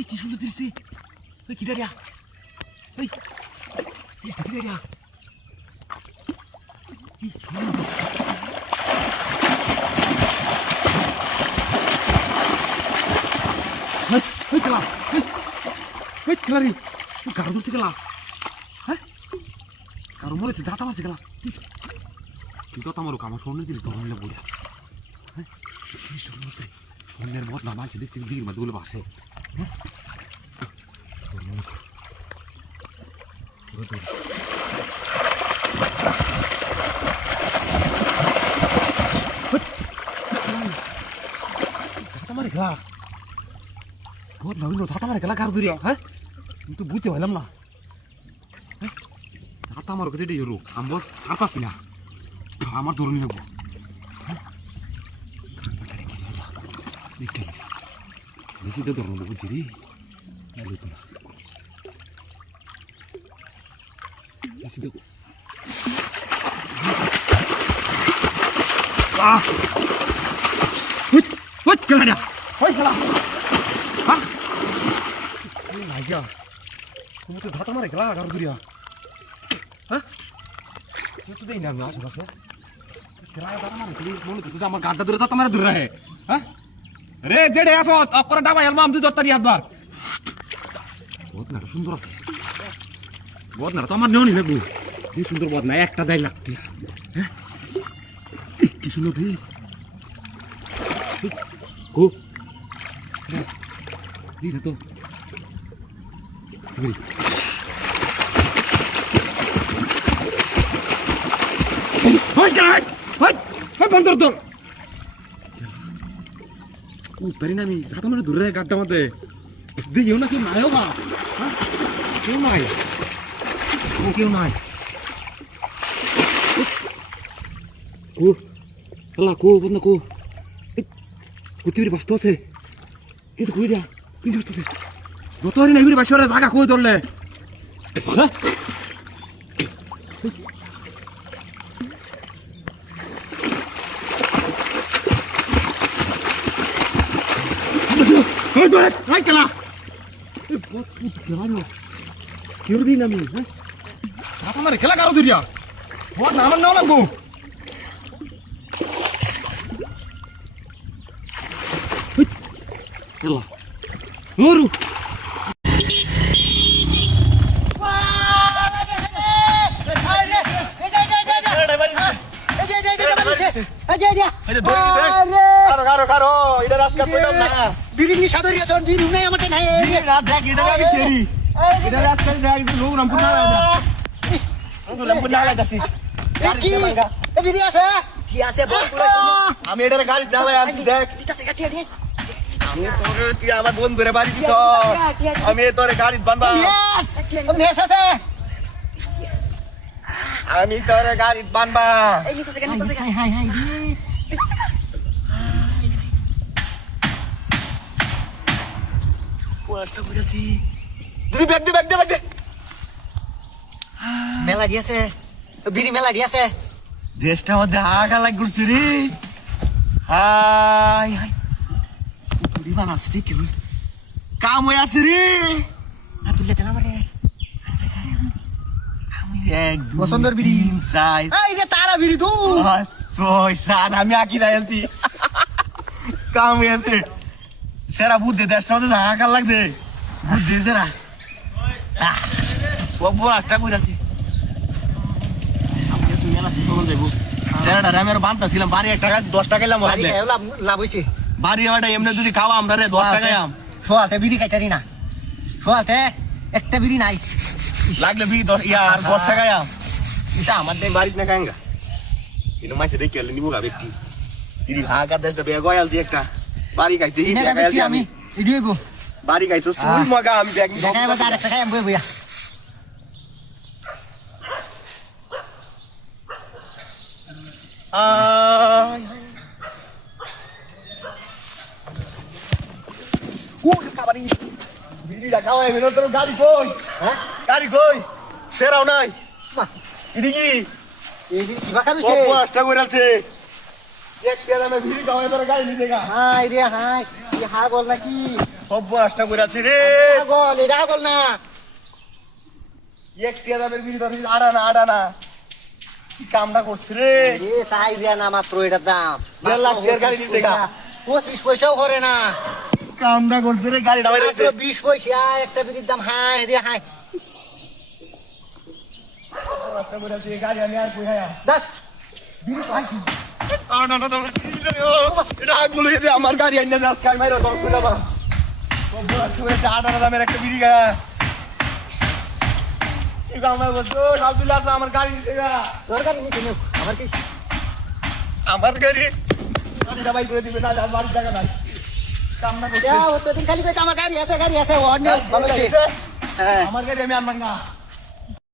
এই কি সুন্দর দৃষ্টি, ওই কি ডাড়িয়া, ওই দৃষ্টি কি ডাড়িয়া, এই সুন্দর। ওই খেলা, ওই খেলা রে, কারো ধরছে খেলা, হ্যাঁ কারো মরেছে, দাঁতা মারছে খেলা। তুই তো আমার আমার স্বর্ণের জিনিস তো অন্য বইয়া, হ্যাঁ জিনিসটা বলছে স্বর্ণের মত না মানছে, দেখছি দিঘির মধ্যে বলে বাসে, হ্যাঁ মারে খেলা বহুত নবীন ধাতা মারে খেলা কার ধরিয়া, হ্যাঁ আমি তো বুঝতে পারলাম না, হ্যাঁ ধাতা আমার কাছে এটাই রোগ, আমি বস ছাড়তাছি না, আমার ধরুন নেবো বেশি তো ধরুন বুঝছি রে, বেশি দেখো খেলা ওই খেলা, হ্যাঁ তুমি তো ধাতা মারে খেলা কারো ধরিয়া, হ্যাঁ তো দেই না আমি আশেপাশে খেলা ধাতা মারে খেলি, মনে হচ্ছে আমার গাড়টা ধরে ধাতা মারে ধরে রাখে, হ্যাঁ রে জেডে আসো অপরে ডাবা এলমাম দুই দরতারি হাতবার বদনাটা সুন্দর আছে, বদনাটা তো আমার নেওনি লাগবো, যে সুন্দর বদনা একটা দেয় লাগতে, হ্যাঁ কি সুন্দর রে কো দিন তো বন্ধর তো উত্তরি না আমি ধাতা মানে দূরে গাড্ডা মধ্যে দিও না, কেউ নাই বা কেউ নাই, ও কেউ নাই কো খেলা কো বন্ধ কো পৃথিবীর বাস্তব আছে কিন্তু কই দিয়া কি করতেছে যতই না এবারে বাসরে জায়গা কই ধরলে, হ্যাঁ ওই ধরে আই খেলা কেউ দিন আমি, হ্যাঁ আমার খেলা কারো দিদিয়া বল না আমার নাও লাগবো, খেলা ওরু বিরিনি সাদরিয়া জন বিরু নাই আমাতে নাই রাত দেখ এটা আমি চেরি এটা রাত করে দেখ লো রামপুর না রামপুর না লাগাছি কি এ বিরি আছে ঠিক আছে বল পুরো আমি এটার গাড়ি চালাই আমি দেখ দিতাছে গাটি আনি আমি তোরে তুই আমার বন্ধুরে বাড়ি দিছ, আমি তোরে গাড়ি বানবা, ইয়েস মেস আছে আমি তোরে গাড়ি বানবা, এই নিতে গাটি হাই হাই হাই পোস্টটা কইছি দিদি ব্যাগ দে মেলা দিয়েছে বিরি মেলা দিয়েছে দেশটা মধ্যে আগা লাগ করছে রে, হাই হাই তুই বানাস ঠিক কি কাম হয়ে আছে রে, না তুলে দিলাম রে এক পছন্দের বিড়ি। 3 4 এই রে তারা বিরি তু 5 6 7 আমি আকি যাইছি কাম হয়ে আছে সেরা বুদ্ধি দেশটা মধ্যে আগা লাগছে বুদ্ধি সেরা ও পোস্টটা কইরাছি আমি এসে মেলা ফোন দেব সেরাটা আমি আর বানতাছিলাম বাড়ি 1 টাকা 10 টাকা এলাম বাড়ি খাইও লাভ হইছে বাড়ি আমাটা এমনি যদি খাওয়া আমরা রে 10 টাকা আম সোয়ালতে বিড়ি খাইতারি না সোয়ালতে একটা বিড়ি নাই লাগলে বি 10 ইয়ার 10 টাকা আম এটা আমার দেই বাড়ি না কাঙ্গা ইনো মাসে দেখি এলে নিবো গা ব্যক্তি দিদি ভাগা দেশটা বে গয়াল যে একটা বাড়ি খাইছে এই টাকা আমি আমি ইডিব বাড়ি খাইছস তুই মগা আমি ব্যাগ নিব দেখাই বাজার একটা খাই বই বইয়া ও কাবারি বিড়িটা খাওয়াই মেনো তোর গাড়ি কই হ্যাঁ গাড়ি কই সেরাও নাই ইদি কি এই বিড়ি কি বাকা ও দিছে পোস্টটা কইরাছে এক পেলা মে ভিড় খাওয়াই তোর গাড়ি নিতে গা হাই রে হাই হাগল নাকি অভ্যাসটা করে আছে রে হাগল এটা হাগল না এক টিয়া দামের বিড়ি ধরে আড়ানা কি কামটা করছে রে এ সাই দিয়া না মাত্র এটার দাম 1.5 লাখ টাকার গাড়ি নিছে গা 25 পয়সাও করে না কামটা করছে রে গাড়িটা বাইরে মাত্র 20 পয়সা একটা বিড়ির দাম হাই রে হাই অভ্যাসটা করে আছে গাড়ি আমি আর কই হায়া দেখ বিড়ি তো হাইছি এটা আগুলো যে আমার গাড়ি আইনা যাস কাই মাইরো দশ না বা অভ্যাস করে আছে আড়ানা দামের একটা বিড়ি গা কি কামটা করছো আব্দুল্লাহ আমার গাড়ি নিছে গা তোর গাড়ি নিতে নেও আমার কি আমার গাড়ি গাড়িটা বাই করে দিবে না আর বাড়ির জায়গা নাই কামনা করছে যা অতদিন খালি কইতে আমার গাড়ি আছে ও নেও ভালো আছে হ্যাঁ আমার গাড়ি আমি আনবাম না